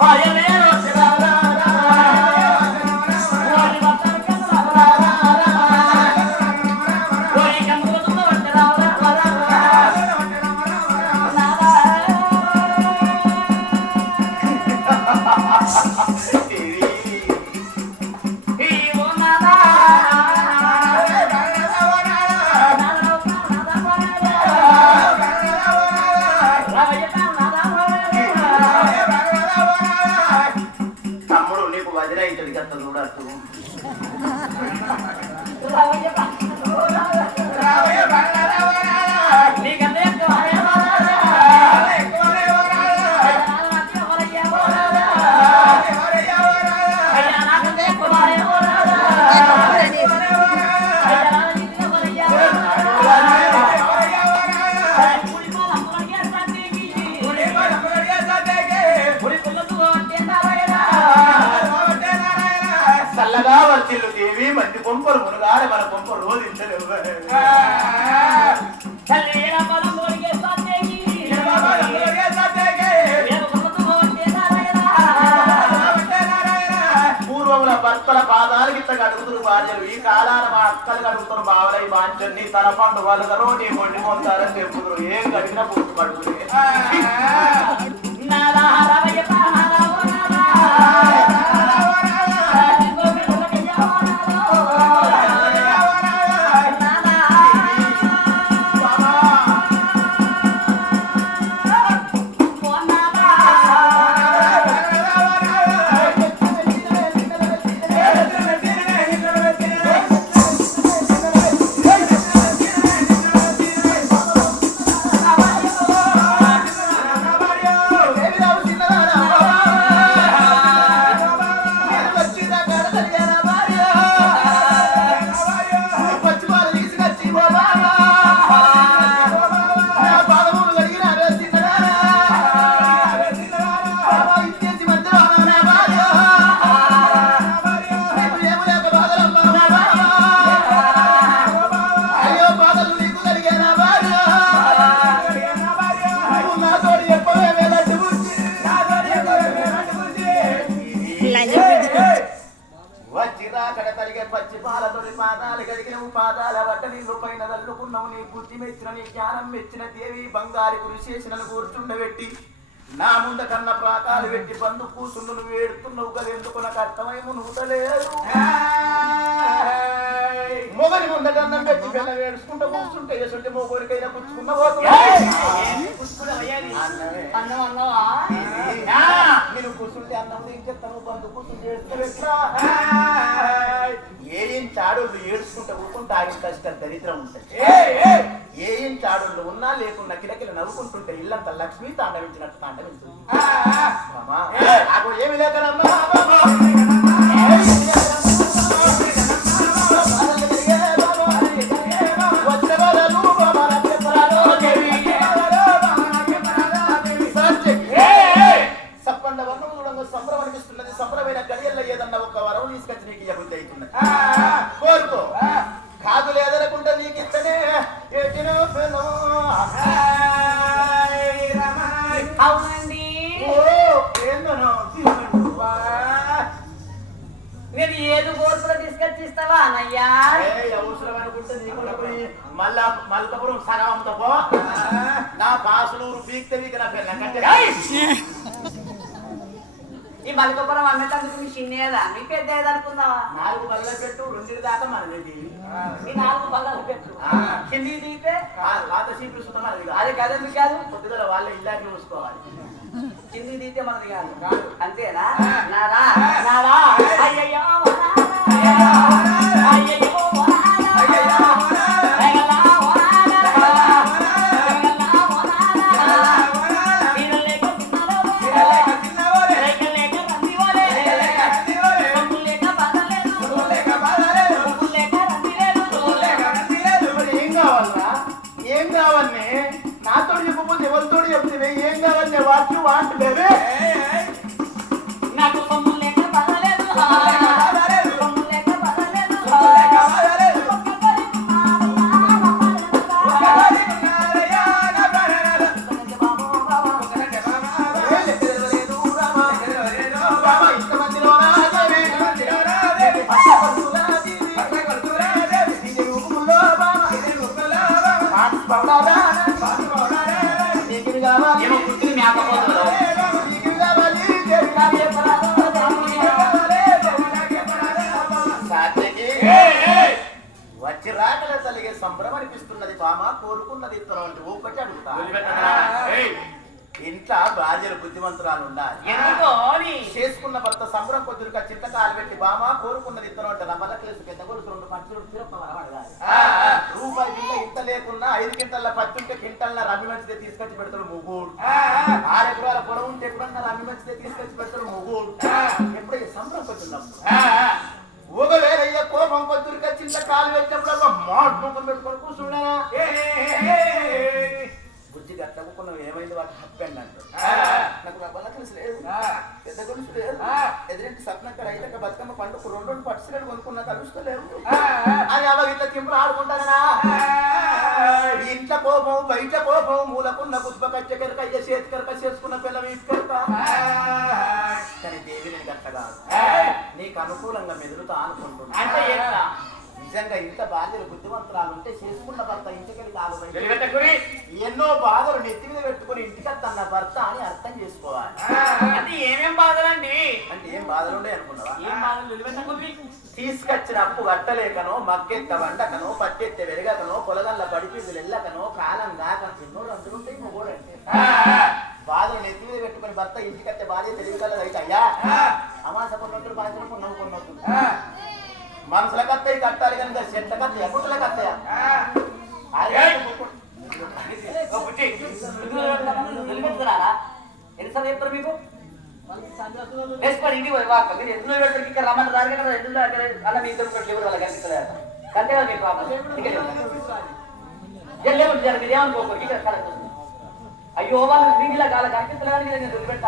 Olha, Leandro! que le encanta. కొంపలు మన పంప రోజు ఇంటలేవు పూర్వముల భర్తల పాదాలు గిట్ట కడుగుతురు భార్యలు ఈ కాలాన మా అక్కలు కడుగుతున్న బావలై బాంచన్ని తన పండు వలగరో నీ మొండి మొంతారని చెప్పుతున్నారు ఏం కడిగినా పూర్తి కడుగుతుంది పచ్చి పాలతోటి పాదాలు కడిగినవు పాదాల వడ్డ నీళ్ళు పైన తల్లుకున్నావు. నీ బుద్ధి మెచ్చిన నీ జ్ఞానం మెచ్చిన దేవి బంగారు కురిశేషణను కూర్చుండబెట్టి నా ముంద కన్న ప్రాకాలు పెట్టి బంధు కూసుండు నువ్వు ఏడుతున్నావు కదా ఎందుకు నాకు అర్థమైము నువ్వుతలేదు మొగని ముందట అన్నం పెట్టి పిల్ల వేడుచుకుంటూ కూర్చుంటే ఎసుంటే మొగోరికైనా పుచ్చుకున్న అన్నం అన్నవా నేను కూర్చుంటే అన్నం తింటాను బంధు కూర్చుంటే ఎట్లా? చాడోళ్ళు ఏడుచుకుంటే ఊరుకుంటే ఆగిన కష్టం దరిద్రం ఉంటుంది. ఏ ఏం! చాడోళ్ళు ఉన్నా లేకున్నా కిలకిల నవ్వుకుంటుంటే ఇల్లంతా లక్ష్మి తాండవించినట్టు నాకు ఏమి లేకనమ్మా వర్ణము చూడంగా సంబరం అనిపిస్తున్నది సంబరమైన గడియల్లో ఏదన్నా ఒక వరం తీసుకొచ్చి నీకు ఇవ్వబుద్ధి అవుతున్నది కోరుకో. కాదు లేదనుకుంటే నీకు ఇచ్చనే. అవునండి. ఓ, ఏందనో, తీసుకుంటువా? మీరు ఏది కోర్సులో తీసుకొచ్చి ఇస్తావా అన్నయ్యా? ఏయ్, అవసరం అనుకుంటే మళ్ళా మల్కపురం సగం అమ్ముతా పో. నా పాసులూరు పీక్తే వీక నా పిల్ల ఈ మలికపురం అమ్మేటందుకు మీ చిన్నేదా మీ పెద్ద ఏదనుకుందావా? నాలుగు బల్ల పెట్టు రెండింటి దాకా మనది ఈ నాలుగు బల్లలు పెట్టు. కింది దిగితే వాత సీట్లు సుతం అది. అది కదెందుకు కాదు? పొద్దుగల వాళ్ళ ఇల్లాకి చూసుకోవాలి కింది దిగితే మనది కాదు. అంతేనా? నారా? నారా? అయ్యయ్యో. సంబరం అనిపిస్తున్నది బామ కోరుకున్నది ఇత్తనం అంటే ఒకటి అడుగుతా ఇంట్లో భార్యలు బుద్ధిమంతురాలు ఉండాలి. చేసుకున్న భర్త సంబరం కొద్దిగా చింత కాలు పెట్టి బామ కోరుకున్నది ఇత్తనం అంటే నమ్మల కేసు పెద్ద కొడుకు రెండు పచ్చులు రూపాయి కింద ఇంత లేకున్నా ఐదు కింటల పత్తి ఉంటే కింటల రమ్మి మంచిదే తీసుకొచ్చి పెడతాడు ఆ. ఆరు ఎకరాల పొడవు ఉంటే ఎప్పుడన్నా రమ్మి మంచిదే తీసుకొచ్చి పెడతాడు ముఖం పెట్టుకొని కూర్చున్నా ఏ, ఏ, ఏ, బుద్ధి గట్టకున్న ఏమైంది వాటి హస్బెండ్ ఆ. నాకు నా వల్ల తెలుసు లేదు ఆ. పెద్ద కొలుసు లేదు ఆ. ఎదురింటి సప్నక్క రైతక్క బతుకమ్మ పండుగ రెండు కొనుక్కున్నా కలుస్తలేవు. అని అవ ఇట్లా తింపులు ఆడుకుంటానా. ఇంట్లో కోపం బయట కోపం మూలకున్న పుష్ప కచ్చ కరక అయ్యే చేతి కరక చేసుకున్న పిల్ల కరక కానీ దేవి నేను గట్ట కాదు ఏయ్. నీకు అనుకూలంగా మెదులుతా అనుకుంటున్నా అంటే ఎట్లా నిజంగా ఇంత బాధ్యత బుద్ధిమంతురాలు ఉంటే చేసుకున్న భర్త ఇంటికి కాదు బయట. వదిలిపెట్టకురి. ఎన్నో బాధలు నెత్తి మీద పెట్టుకుని ఇంటికి తన భర్త అని అర్థం చేసుకోవాలి అంటే ఏమేం బాధలండి అంటే ఏం బాధలు ఉండే అనుకున్నావా. తీసుకొచ్చిన అప్పు కట్టలేకనో మక్కెత్త వండకనో పట్టెత్త వెరగకనో పొలగల్ల బడిపీసులు వెళ్ళకనో కాలం దాకను చిన్నోడు అంటుంటే అంటే ఆ. బాధలు నెత్తి మీద పెట్టుకుని భర్త ఇంటికి వస్తే భార్య తెలివికలది అయితే అయ్యా. అమాస కొన్నట్టు కొన్నట్టు ఆ, మనసుల కత్తాయి కట్టాలి కనుక చెట్ల. ఓ బుజ్జి. నిలబెట్టుకున్నారా ఎన్నిసార్లు చెప్తారు మీకు? ఇంటికి వాక్క మీరు ఎందులో పెడతారు? ఇక్కడ రమ్మని దాని కదా ఎందులో అలా మీ ఇద్దరు ఎవరు వాళ్ళకి కనిపిస్తలేదు కంటే రావాలి లేవు మీరు ఏమనుకోకూడదు ఇక్కడ అయ్యో వాళ్ళు ఇలా కాల కనిపిస్తలేదు నేను వదిలిపెట్టా